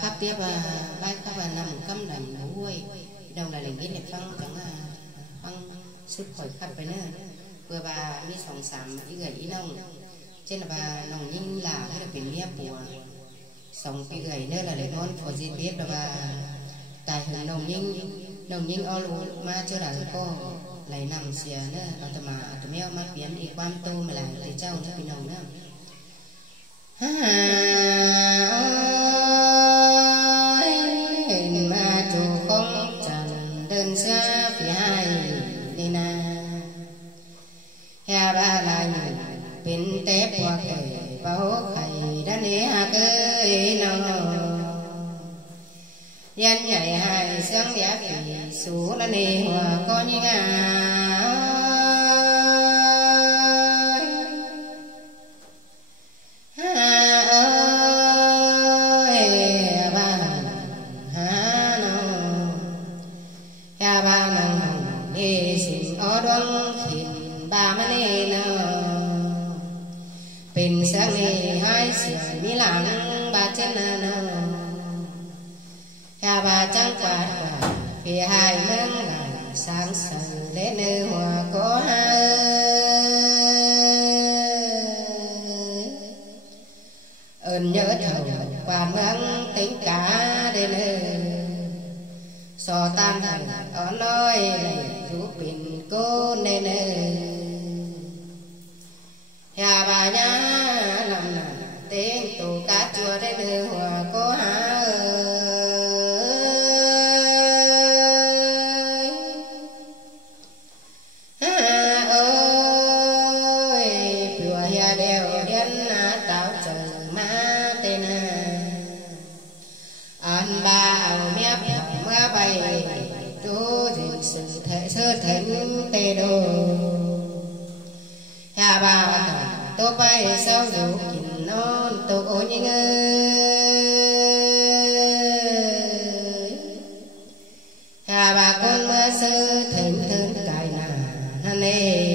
khắp tiếp bài khắp nằm cấm đầm đuôi đồng là liền biết đẹp phong chẳng phong xuất khỏi khắp cái nữa vừa bà mi sòng sắm ý gầy ý nông trên là bà nòng ninh là cái là biển nghe của sòng cái gầy nữa là để ngon phò gì biết là bà tài hưởng nòng ninh o lù mà chưa đã có lại nằm xìa nữa ở tầm mà tụi mèo mắt biến đi quan tô mà lại để trao cho cái nòng nữa mà chủ không chẳng đơn xa phía hai đi na hè ba lại bên tép qua kề bao khay đã nế hạ cơ nào dân nhảy hai sáng đẹp thì số đã nề hòa có như bên sáng này hai xỉa mi lặng ba chân nào hà ba trắng quạt phía hai nắng là sáng sớm để nơi hòa có ơn nhớ thầu quan nắng tính cả đến so tan thành ở nói này giúp bình cô nên hà bà nhá làm tiếng tù cá chùa để đưa hòa cô há ơi bùa hà đeo đến tạo trời má tên anh ba ảo mép mưa bay chú dình sự thể sơ thánh tê đồ hà bà tô bay sao dù kìm non tô ô như ngơi hà bà con mưa sơ thành thương cài nà hắn ê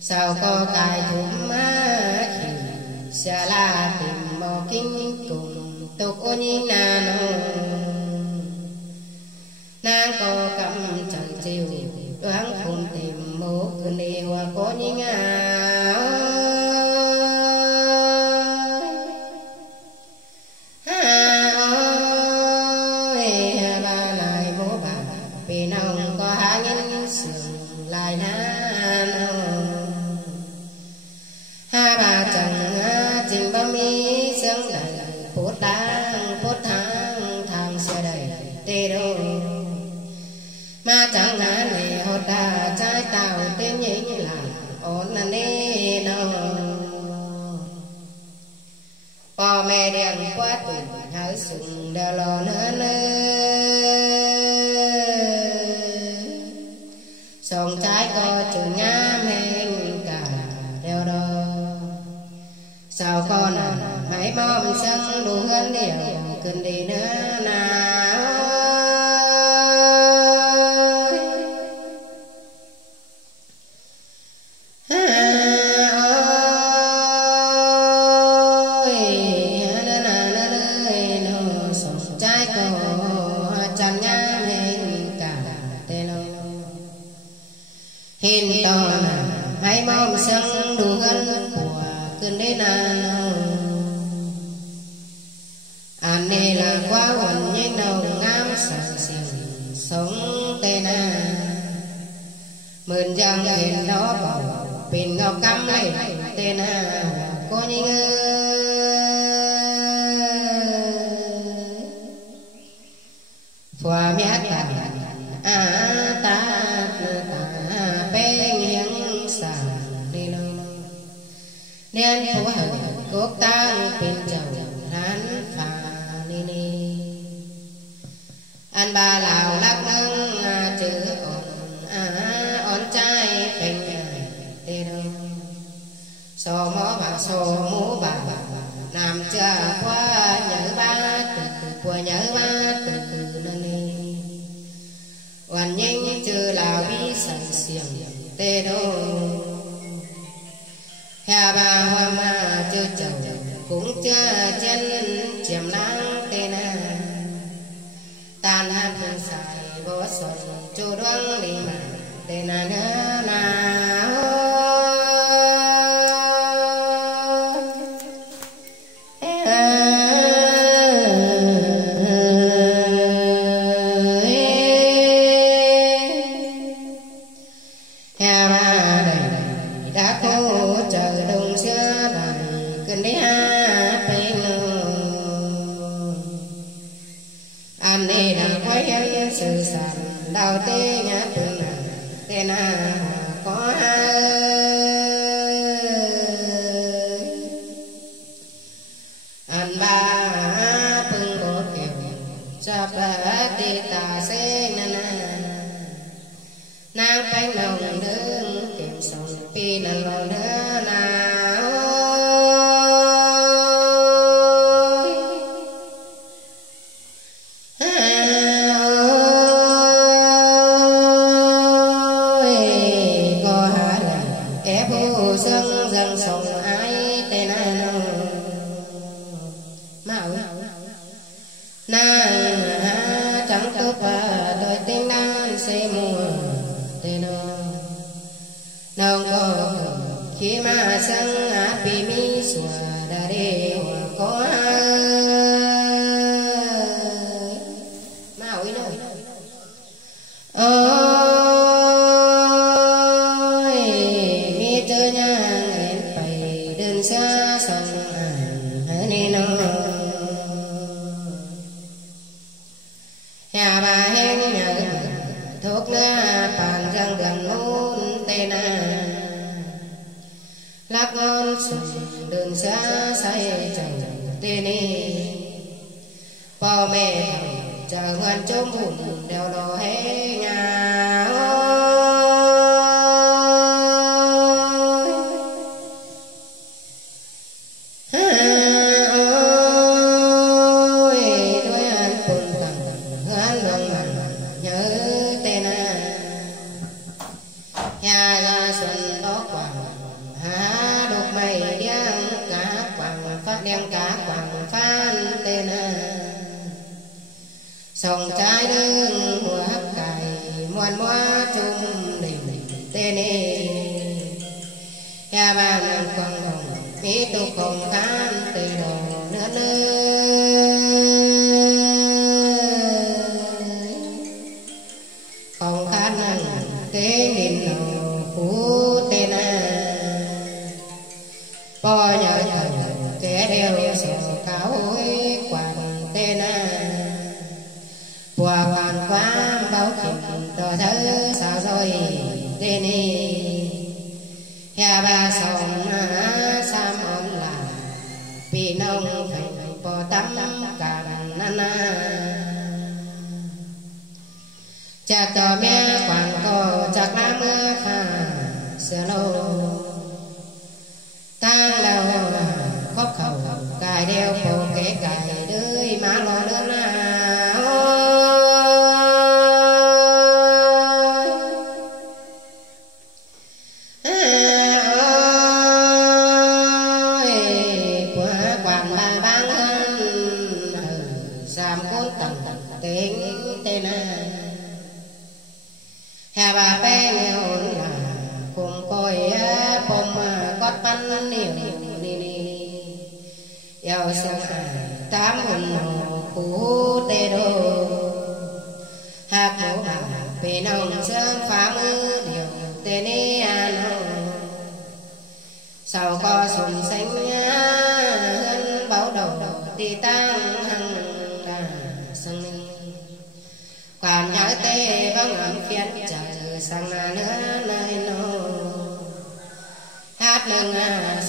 sao có cài thủng má khi xa la tìm mò kinh cùng tô ô như nà nông nàng có cầm chẳng chiều đoán không tìm một cơn đi hoa có những ba lại mô bà vì nông có hai nhân sườn lại ha bà chẳng trình ba mi sương đầy phút tháng xe đầy tê đô mà chẳng là này hột đà trái tàu tên nhí như là ổn là nê đâu bò mẹ đèn quá tuổi hở sừng đờ lò nữa sòng trái có chừng nhá men cả đeo đo sao con hãy mong sân đủ hơn điều cần đi nữa nào hiện tỏ hãy mong sân đủ hơn của cơn đế nào anh này là quá quần nhanh đầu ngắm sẵn xiềng sống tê na mượn giang thuyền đó bầu bên ngọc cắm lấy tê na có những phòa mét ta nên phố hở cốt tang bên chồng hắn phà ni ni anh ba lào lắc nâng chữ ổn trai phèn tê đâu so mó bà so mũ bà làm chưa qua nhớ ba từ của nhớ ba từ nâng ni hoàn nhanh chưa là bi sẵn xiềng tê đâu hà bà hoa mà chưa chồng cũng chưa chân chiếm nắng tên tan hát phương xài bố xuân chu đoan đi mà tên nữa nào đào tê nhã tuần tên có ăn ba pưng bột kẹo cha ba tê ta sẽ nàng bánh đồng đứng kẹo sòng pi lần lò nữa nào khi mà sang api mi xua đa đê có mau ý nói ôi mi tơ nha em phải đơn xa sông nên nó nhà bà hen nhà thuốc nữa bàn răng gần nôn tên lạc ngon sừng đường xa say chẳng tên đi bao mẹ chờ ngoan chôm hùn đeo đồ hé nhà ôi đôi anh phun tầng anh đường mà nhớ tên nhà ra xuân đó quảng mày đen cá quàng phát đen cá quàng phan tên sông trái đường mùa hấp cài muôn mua chung đình tên nhà bàn quàng hồng mỹ tu không khán từ đầu nữa không khán tế mình đầu phú tên bò nhờ thần kẻ đeo sổ cáo hối quàng tên bùa hoàn quá báo kìm tờ thơ sao rồi tên nhà bà sòng sam ôm là vì nông phải bò tắm càng nana cha tò mẹ quàng cô chắc lá mưa pha sửa lâu tan đầu khóc khẩu cài đeo bộ kẻ cài đơi má lo lớn ôi của quản bà bán giảm cốt tầng tính tên hà bà bé nghèo là cùng coi bông cót bắn nhiều yêu sương tám hồn phú tê đô hạt mũ bà bề nông sương phá mưa điều tê ni ano sau có sùng xanh hơn báo đầu đi tăng hằng đà sân quản nhớ tê vắng ấm phiên chờ sang nữa nơi nô hát nâng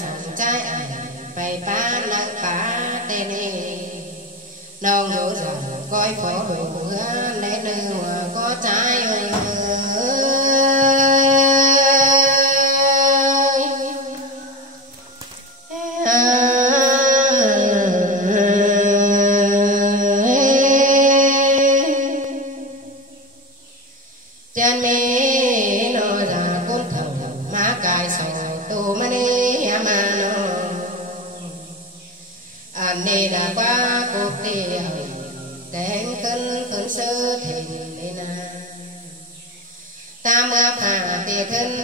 sòng trái bày ba nâng ba tên nông ngủ rằng coi phổ đủ hứa để đưa có trái ơi chân mi nô ra côn thầu má cài sầu tu mà ni mà nô anh đi đã qua cuộc đi hời tên khấn sơ thịnh đi na ta mưa phà tì khấn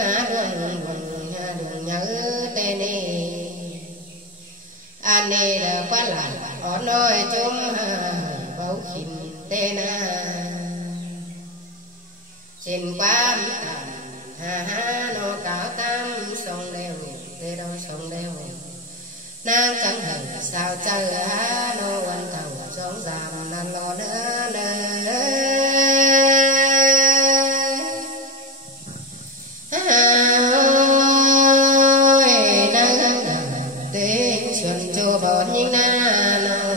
đường nhớ tên đi anh đi đã qua lại ở nơi chúng bấu khinh tên na xin quá ha nô cáo tam sông đeo tê đâu sông đeo nàng chẳng hề sao chơi ha nô anh thầu sống giảm nan lo nữa ơi nàng tiếng xuân chua bồn những na nô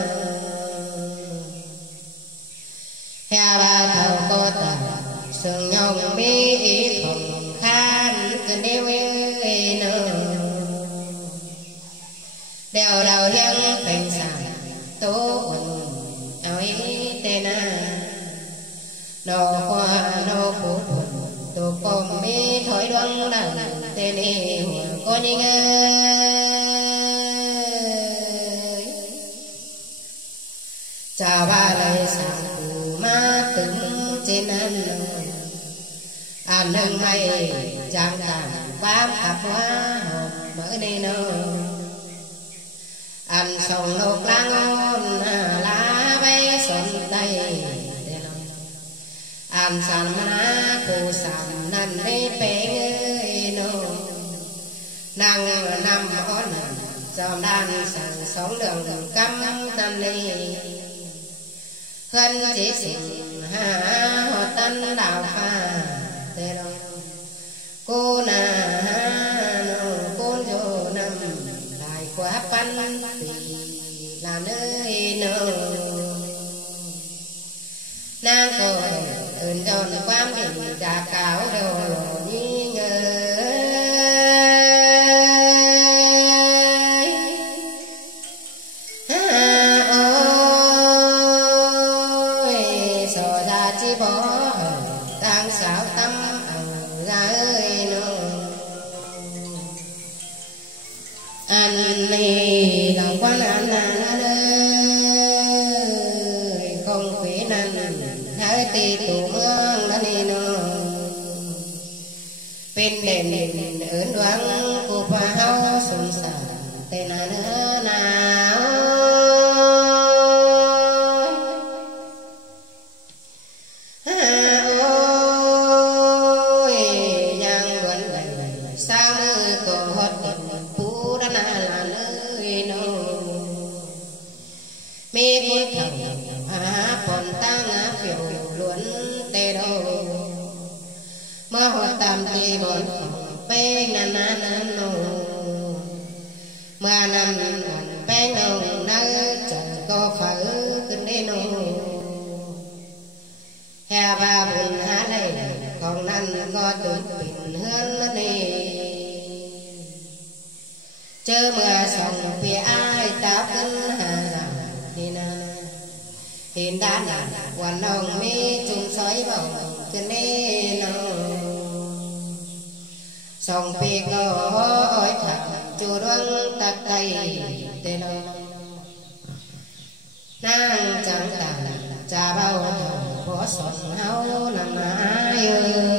hè ba thầu cô ta sương nhông mi ý không khan cứ nêu nơ đeo đầu hiên thành sản tố quần áo ý tên nô khoa nô phú quần tố cồm mi thổi đoan đằng tên ý cô nhìn ơi chào ba lời sáng cù ma từng trên anh nâng mây chẳng tàn bám cặp hoa hồng mở đi nơ anh sông lục lang ôn lá bay xuân tay anh sàn má cụ sàn năn đi bể người nô năng nằm ôn dòm đàn sàn sống đường cắm tân đi khân chỉ xin họ tân đào pha tê đâu cô nà cô vô nằm lại quá pan thì là nơi nô nàng cô ơn tròn quám hình trà cáo đều như ơi sò ra chi bỏ đang xảo tâm ra ơi nô anh đi lòng quan anh ơi không khuyến anh hãy tì tù mương đã đi nô bên đền ớn đoán cô phá hao xuân xả tên là nữa nào ôi nhang buồn gầy sao mưa cổ hót phú đã là nơi nô mi vui thầu còn tăng phiêu luôn tê đâu mơ hồ tam tì bồn bê nan nô mưa năm bê nô nơ chẳng có phở kinh đi nô hè ba buồn há lầy còn năn có tưởng bình hơn đi chớ mưa sông phía ai ta kinh hà rằng đi na hiện đàn quan ông mi chung soi vào chân đi nô sông phía có ôi thật chùa đoan tạc tay tê nô nàng chẳng tàn cha bao thầu có sọt háo nằm ai ơi